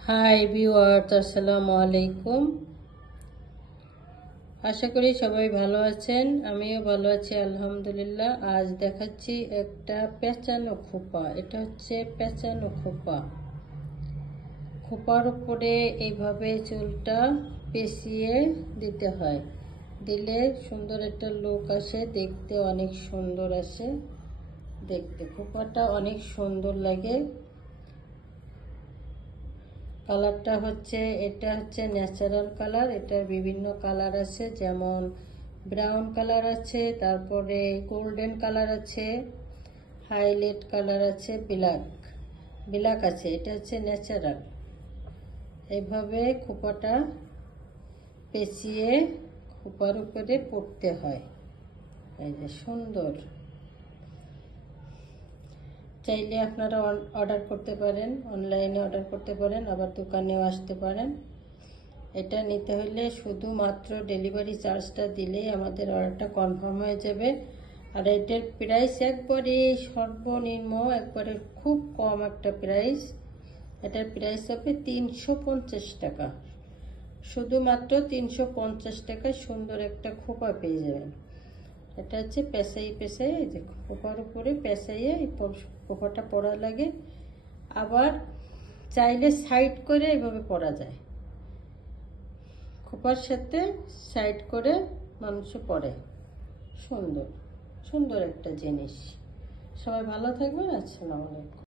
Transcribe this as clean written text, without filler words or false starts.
Hi viewers, আসসালামু আলাইকুম। আশা করি সবাই ভালো আছেন, আমিও ভালো আছি আলহামদুলিল্লাহ। আজ দেখাচ্ছি একটা পেঁচানো খোপা। এটা হচ্ছে পেঁচানো খোপা। খোপার উপরে এইভাবে চুলটা পেঁচিয়ে দিতে হয়, দিলে সুন্দর একটা লুক আসে, দেখতে অনেক সুন্দর আসে। দেখতে খোপাটা অনেক সুন্দর লাগে। কালারটা হচ্ছে, এটা হচ্ছে ন্যাচারাল কালার। এটার বিভিন্ন কালার আছে, যেমন ব্রাউন কালার আছে, তারপরে গোল্ডেন কালার আছে, হাইলাইট কালার আছে, ব্ল্যাক আছে। এটা হচ্ছে ন্যাচারাল। এইভাবে খোপাটা পেঁচিয়ে খোপার উপরে পড়তে হয়। এই যে সুন্দর। চাইলে আপনারা অর্ডার করতে পারেন, অনলাইনে অর্ডার করতে পারেন, আবার দোকানেও আসতে পারেন। এটা নিতে হলে শুধুমাত্র ডেলিভারি চার্জটা দিলেই আমাদের অর্ডারটা কনফার্ম হয়ে যাবে। আর এটার প্রাইস একবারে সর্বনিম্ন, একবারে খুব কম একটা প্রাইস। এটার প্রাইস হবে 350 টাকা। শুধুমাত্র 350 টাকায় সুন্দর একটা খোপা পেয়ে যাবেন। এটা হচ্ছে পেঁচাই এই যে খোপার উপরে পেঁচাইয়ে এই খোপাটা পরা লাগে। আবার চাইলে সাইড করে এইভাবে পরা যায়, খোপার সাথে সাইড করে মানুষে পরে। সুন্দর সুন্দর একটা জিনিস। সবাই ভালো থাকবেন। আসসালামু আলাইকুম।